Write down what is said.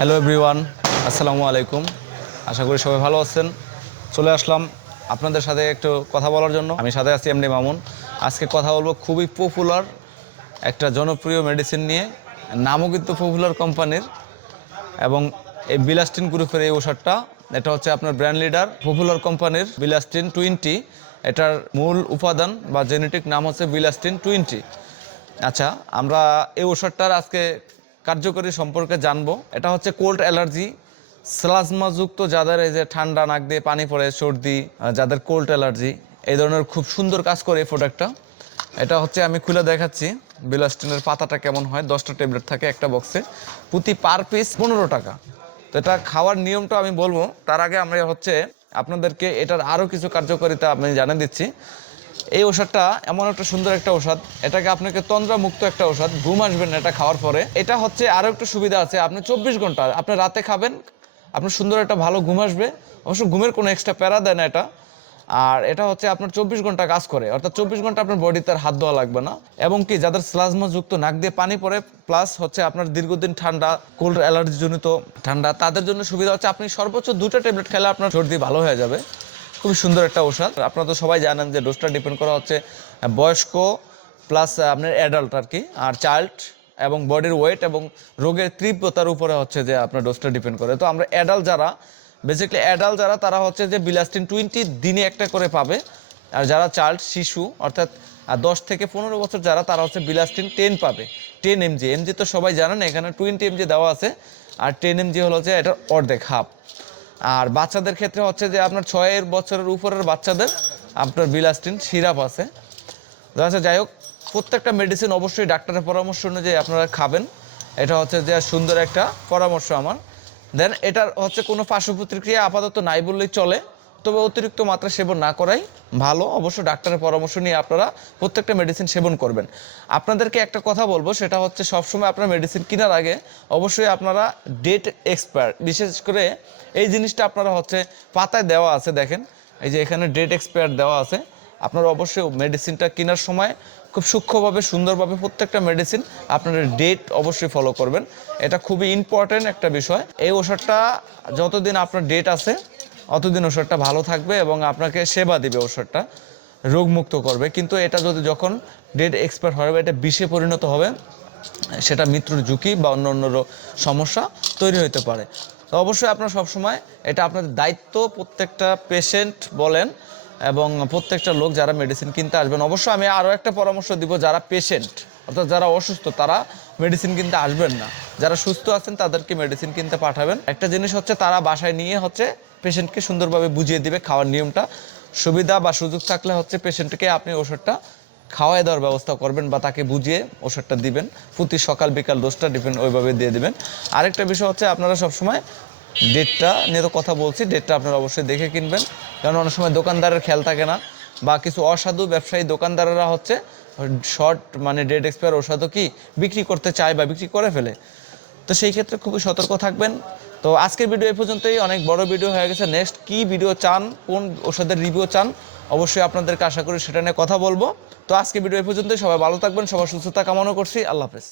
Hello everyone, আসসালামু আলাইকুম। আশা করি সবাই ভালো আছেন। চলে আসলাম আপনাদের সাথে একটু কথা বলার জন্য। আমি সাথে আছি এমডি মামুন। আজকে কথা বলবো খুবই পপুলার একটা জনপ্রিয় মেডিসিন নিয়ে, নামও কিন্তু পপুলার কোম্পানির, এবং এই বিলাস্টিন গ্রুপের এই ওষুধটা, এটা হচ্ছে আপনার ব্র্যান্ড লিডার পপুলার কোম্পানির বিলাস্টিন 20। এটার মূল উপাদান বা জেনেটিক নাম হচ্ছে বিলাস্টিন 20। আচ্ছা, আমরা এই ওষুধটার আজকে কার্যকরী সম্পর্কে জানবো। এটা হচ্ছে কোল্ড অ্যালার্জি, স্লাজমাযুক্ত যাদের এই যে ঠান্ডা নাক দিয়ে পানি পড়ে, সর্দি, যাদের কোল্ড অ্যালার্জি, এই ধরনের খুব সুন্দর কাজ করে এই প্রোডাক্টটা। এটা হচ্ছে আমি খুলে দেখাচ্ছি বিলাস্টিনের পাতাটা কেমন হয়। 10টা ট্যাবলেট থাকে একটা বক্সে, প্রতি পার পিস 15 টাকা। তো এটা খাওয়ার নিয়মটা আমি বলবো, তার আগে আমরা হচ্ছে আপনাদেরকে এটার আরও কিছু কার্যকারিতা আমি জানিয়ে দিচ্ছি। এই ওষুধটা এমন একটা সুন্দর একটা ওষুধ, এটাকে আপনাকে তন্দ্রা মুক্ত একটা ওষুধ, ঘুম আসবেন না এটা খাওয়ার পরে। এটা হচ্ছে আরও একটু সুবিধা আছে, আপনি 24 ঘন্টা আপনি রাতে খাবেন, আপনার সুন্দর একটা ভালো ঘুম আসবে। অবশ্য ঘুমের কোনো এক্সট্রা প্যারা দেয় না এটা। আর এটা হচ্ছে আপনার 24 ঘন্টা কাজ করে, অর্থাৎ 24 ঘন্টা আপনার বডিতে আর হাত ধোয়া লাগবে না। এবং কি যাদের স্লাজমা যুক্ত নাক দিয়ে পানি পড়ে, প্লাস হচ্ছে আপনার দীর্ঘদিন ঠান্ডা, কোল্ড অ্যালার্জি জনিত ঠান্ডা, তাদের জন্য সুবিধা হচ্ছে আপনি সর্বোচ্চ 2টা ট্যাবলেট খেলে আপনার সর্দি ভালো হয়ে যাবে। খুবই সুন্দর একটা ওষুধ। আপনারা তো সবাই জানেন যে ডোজটা ডিপেন্ড করা হচ্ছে বয়স্ক প্লাস আপনার অ্যাডাল্ট আর কি, আর চাইল্ড, এবং বডির ওয়েট এবং রোগের তীব্রতার উপরে হচ্ছে যে আপনার ডোজটা ডিপেন্ড করে। তো আমরা অ্যাডাল্ট যারা, বেসিক্যালি অ্যাডাল্ট যারা, তারা হচ্ছে যে বিলাস্টিন 20 দিনে একটা করে পাবে। আর যারা চাইল্ড, শিশু, অর্থাৎ 10 থেকে 15 বছর যারা, তারা হচ্ছে বিলাস্টিন 10 পাবে। 10 mg, এমজি তো সবাই জানেন, এখানে 20 mg দেওয়া আছে, আর 10 mg হলো যে এটার অর্ধেক, হাফ। আর বাচ্চাদের ক্ষেত্রে হচ্ছে যে আপনার 6 বছরের উপরের বাচ্চাদের আপনার বিলাস্টিন সিরাপ আছে। আচ্ছা, যাই হোক, প্রত্যেকটা মেডিসিন অবশ্যই ডাক্তারের পরামর্শ অনুযায়ী আপনারা খাবেন। এটা হচ্ছে যে সুন্দর একটা পরামর্শ আমার। দেন এটার হচ্ছে কোনো পার্শ্ব প্রতিক্রিয়া আপাতত নাই বললেই চলে, তবে অতিরিক্ত মাত্রা সেবন না করাই ভালো। অবশ্য ডাক্তারের পরামর্শ নিয়ে আপনারা প্রত্যেকটা মেডিসিন সেবন করবেন। আপনাদেরকে একটা কথা বলবো, সেটা হচ্ছে সবসময় আপনার মেডিসিন কেনার আগে অবশ্যই আপনারা ডেট এক্সপায়ার, বিশেষ করে এই জিনিসটা আপনারা হচ্ছে পাতায় দেওয়া আছে, দেখেন এই যে এখানে ডেট এক্সপায়ার দেওয়া আছে। আপনারা অবশ্যই মেডিসিনটা কেনার সময় খুব সূক্ষ্মভাবে, সুন্দরভাবে প্রত্যেকটা মেডিসিন আপনারা ডেট অবশ্যই ফলো করবেন। এটা খুবই ইম্পর্টেন্ট একটা বিষয়। এই ওষুধটা যতদিন আপনার ডেট আছে অতদিন ওষুধটা ভালো থাকবে এবং আপনাকে সেবা দিবে, ওষুধটা রোগমুক্ত করবে। কিন্তু এটা যদি যখন ডেট এক্সপায়ার হবে, এটা বিষে পরিণত হবে, সেটা মৃত্যুর ঝুঁকি বা অন্য অন্য সমস্যা তৈরি হতে পারে। তো অবশ্যই আপনার সবসময় এটা আপনাদের দায়িত্ব, প্রত্যেকটা পেশেন্ট বলেন এবং প্রত্যেকটা লোক যারা মেডিসিন কিনতে আসবেন। অবশ্যই আমি আরও একটা পরামর্শ দিব, যারা পেশেন্ট অর্থাৎ যারা অসুস্থ তারা মেডিসিন কিনতে আসবেন না, যারা সুস্থ আছেন তাদেরকে মেডিসিন কিনতে পাঠাবেন। একটা জিনিস হচ্ছে, তারা বাসায় নিয়ে হচ্ছে পেশেন্টকে সুন্দরভাবে বুঝিয়ে দিবে খাওয়ার নিয়মটা। সুবিধা বা সুযোগ থাকলে হচ্ছে পেশেন্টকে আপনি ওষুধটা খাওয়াই দেওয়ার ব্যবস্থা করবেন বা তাকে বুঝিয়ে ওষুধটা দিবেন। প্রতি সকাল বিকাল ডোজটা ডিপেন্ড ওইভাবে দিয়ে দিবেন। আরেকটা বিষয় হচ্ছে, আপনারা সবসময় ডেটটা নিয়ে তো কথা বলছি, ডেটটা আপনারা অবশ্যই দেখে কিনবেন, কারণ অনেক সময় দোকানদারের খেয়াল থাকে না, বা কিছু অসাধু ব্যবসায়ী দোকানদাররা হচ্ছে শর্ট মানে ডেট এক্সপায়ার ওষুধও কি বিক্রি করতে চায় বা বিক্রি করে ফেলে। তো সেই ক্ষেত্রে খুবই সতর্ক থাকবেন। তো আজকের ভিডিও এই পর্যন্তই, অনেক বড় ভিডিও হয়ে গেছে। নেক্সট কি ভিডিও চান, কোন ওষুধের রিভিউ চান, অবশ্যই আপনাদেরকে আশা করি সেটা নিয়ে কথা বলবো। তো আজকে ভিডিও এই পর্যন্তই। সবাই ভালো থাকবেন, সবার সুস্থতা কামনা করছি। আল্লাহ হাফেজ।